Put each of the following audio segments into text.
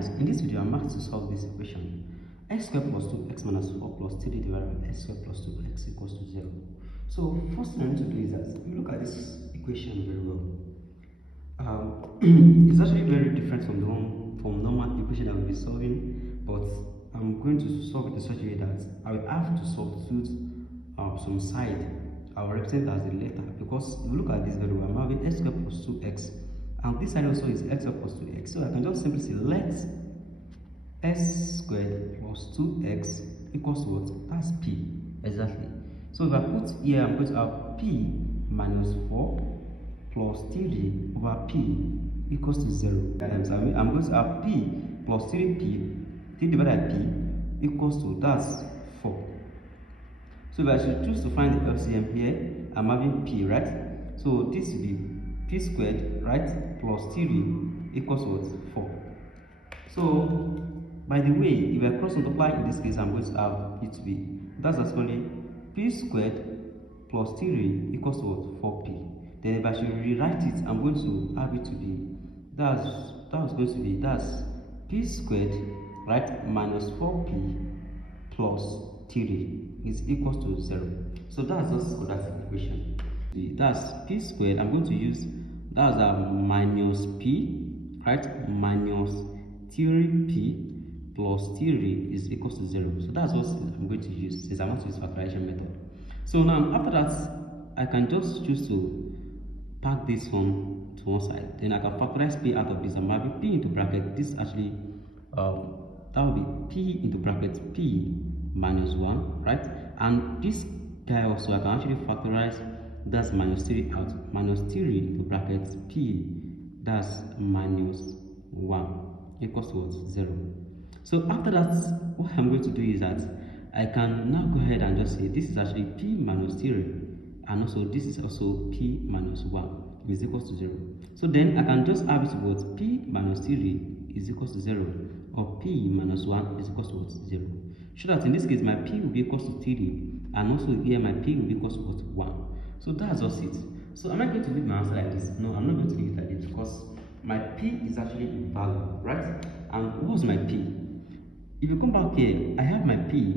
nice. In this video, I'm asked to solve this equation. X squared plus 2x minus 4 plus 3 divided by x squared plus 2x equals to 0. So first thing I need to do is that you look at this equation very well. It's actually very different from normal equation that we'll be solving, but I'm going to solve it in such a way that I will have to substitute some side. I will represent as the letter, because if you look at this very well, I'm having x squared plus 2x, and this side also is x squared plus 2x. So I can just simply say let s squared plus 2x equals to what? That's p. Exactly. So if I put here, I'm going to have p minus 4 plus 3 over p equals to 0. I'm going to have p plus 3p, 3 divided by p equals to, that's 4. So if I should choose to find the LCM here, I'm having p, right? So this will be p squared, right, plus 3 equals what? 4. So by the way, if I cross multiply in this case, I'm going to have it to be, that's actually p squared plus 3 equals to what? 4p. Then if I should rewrite it, I'm going to have it to be, that's p squared, right, minus 4p plus 3 is equals to 0. So that's just quadratic equation. That's p squared. I'm going to use, that's minus p, right, minus 3p plus 3 is equals to 0. So that's what I'm going to use since I want to use factorization method. So now after that, I can just choose to pack this one to one side. Then I can factorize p out of this. I'm having p into bracket. This actually that will be p into bracket p minus 1, right? And this guy also I can actually factorize, that's minus 3 out, minus 3 into bracket p, that's minus 1 equals to what? 0. So after that, what I'm going to do is that I can now go ahead and just say this is actually p minus 3, and also this is also p minus 1 is equals to 0. So then I can just have it what? P minus 3 is equals to 0, or p minus 1 is equals to what? 0. So that in this case my p will be equals to 3, and also here my p will be equals to what? 1. So that's just it. So am I going to leave my answer like this? No, I'm not going to leave it like this, because my p is actually in value, right? And what's my p? If you come back here, I have my p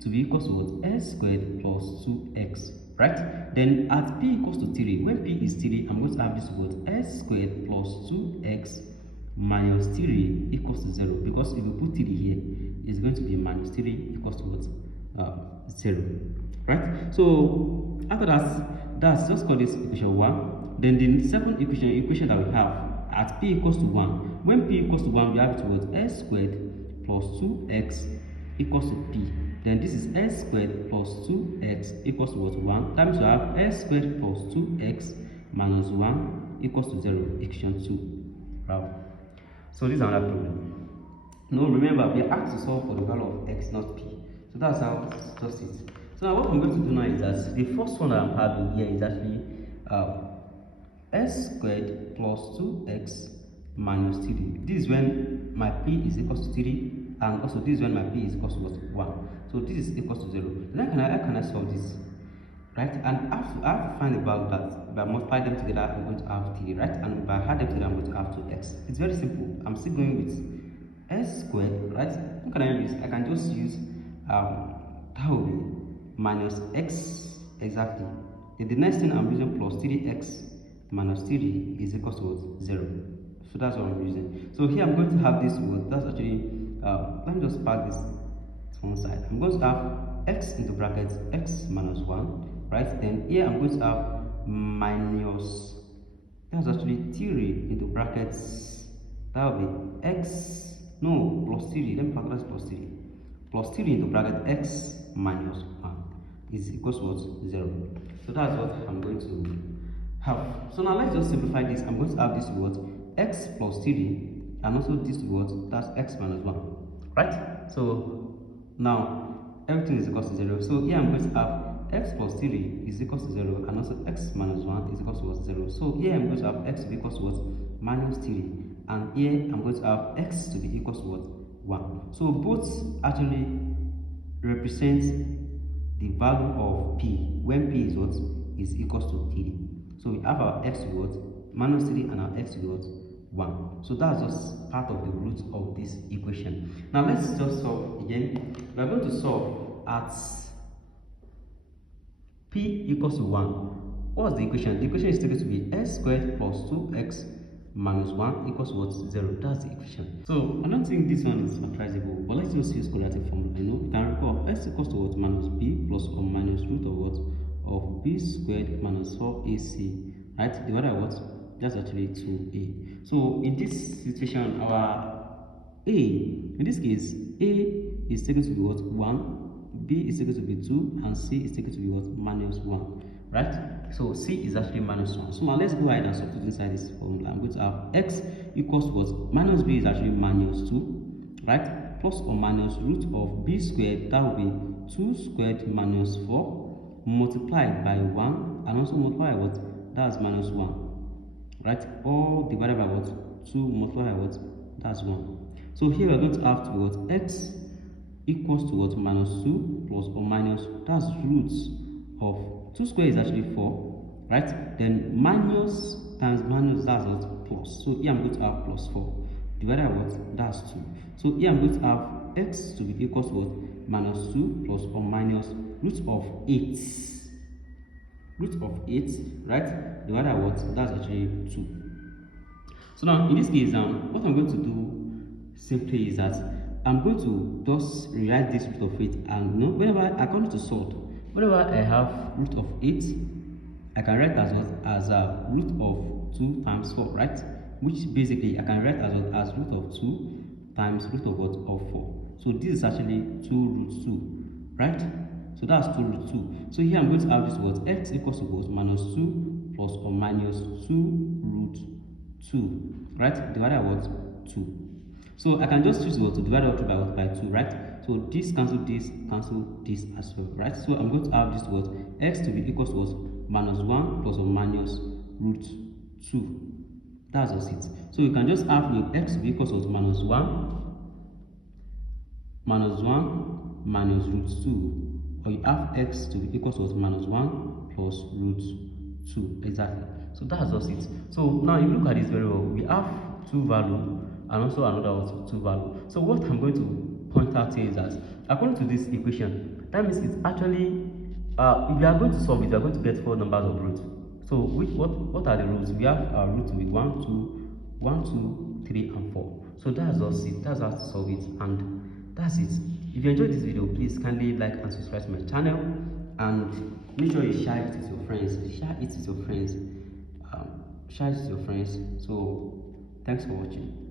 to be equals to what? S squared plus 2x, right? Then at p equals to 3, when p is 3, I'm going to have this what? S squared plus 2x minus 3 equals to 0, because if you put 3 here, it's going to be minus 3 equals to what? 0, right? So after that, that's just call this equation 1. Then the second equation that we have at p equals to 1, when p equals to 1, we have it what? S squared plus 2x equals to p. Then this is s squared plus 2x equals to what? 1. That means we have s squared plus 2x minus 1 equals to 0, equation 2. Wow. So this is another problem. No, remember, we are asked to solve for the value of x, not p. So that's how it's just it. So now what I'm going to do now is that the first one that I'm having here is actually s squared plus 2x minus 3. This is when my p is equals to 3, and also this is when my p is equals to what? 1. So this is equals to 0. Then how can I solve this? Right? And I have to find the value that if I multiply them together, I'm going to have 3, right? And if I add them together, I'm going to have 2x. It's very simple. I'm still going with s squared, right? What can I use? I can just use that will be minus x exactly. Then the next thing I'm using plus 3x minus 3 is equals to what? 0. So that's what I'm using. So here I'm going to have this word. That's actually let me just pack this to one side. I'm going to have x into brackets x minus 1, right? Then here I'm going to have minus, that's actually 3 into brackets, that will be x, no, plus 3. Let me factorize plus 3. Plus 3 into bracket x minus 1 is equals to what? 0. So that's what I'm going to have. So now let's just simplify this. I'm going to have this word x plus 3, and also this word, that's x minus 1, right? So now everything is equals to 0. So here I'm going to have x plus 3 is equals to 0, and also x minus 1 is equals to what? 0. So here I'm going to have x to be equals to what? Minus 3, and here I'm going to have x to be equals to what? 1. So both actually represent the value of p when p is what? Is equals to 3. So we have our x to what? Minus 3, and our x to what? 1. So that's just part of the root of this equation. Now let's just solve again. We are going to solve at p equals to 1. What's the equation? The equation is taken to be x squared plus 2x minus 1 equals what? 0. That's the equation. So I don't think this one is factorizable, but let's just use quadratic formula. You can recall x equals to what? Minus b plus or minus root of what? Of b squared minus 4ac, right? Divided by what? That's actually 2a. So in this situation, our a, in this case, a is taken to be what? 1, b is taken to be 2, and c is taken to be what? Minus 1, right? So c is actually minus 1. So now let's go ahead and substitute inside this formula. I'm going to have x equals to what? Minus b is actually minus 2, right? Plus or minus root of b squared, that will be 2 squared minus 4, multiplied by 1, and also multiply what? That's minus 1, right? All divided by what? 2 multiplied by what? That's 1. So here we're going to have to what? X equals to what? Minus 2 plus or minus, that's roots of 2 squared is actually 4, right? Then minus times minus, that's what? Plus. So here I'm going to have plus 4 divided by what? That's 2. So here I'm going to have x to be equal to what? Minus 2 plus or minus root of 8. Root of 8, right? Divided by what? That's actually 2. So now in this case, what I'm going to do simply is that I'm going to just rewrite this root of 8, and whenever I come to solve, whenever I have root of 8, I can write as what? As a root of 2 times 4, right? Which basically I can write as root of 2 times root of what? Of 4. So this is actually 2 root 2, right? So that's 2 root 2. So here I'm going to have this what? X equals to what? Minus 2 plus or minus 2 root 2, right? Divided by what? 2. So I can just choose what? To divide out by what? By 2, right? So this cancel this as well, right? So I'm going to have this what? X to be equals to what? Minus 1 plus or minus root 2. That's just it. So you can just have your x to be equals to minus 1 minus root 2. Or you have x to be equals to minus 1 plus root 2. Exactly. So that's just it. So now if you look at this very well, we have 2 value and also another 2 value. So what I'm going to point out here is that according to this equation, that means it's actually if we are going to solve it, we are going to get 4 numbers of roots. So what are the roots? We have our root with 1, 2, 3, and 4. So that's just it. That's how to solve it, and that's it. If you enjoyed this video, please kindly like and subscribe to my channel, and make sure you share it with your friends. Share it with your friends. So thanks for watching.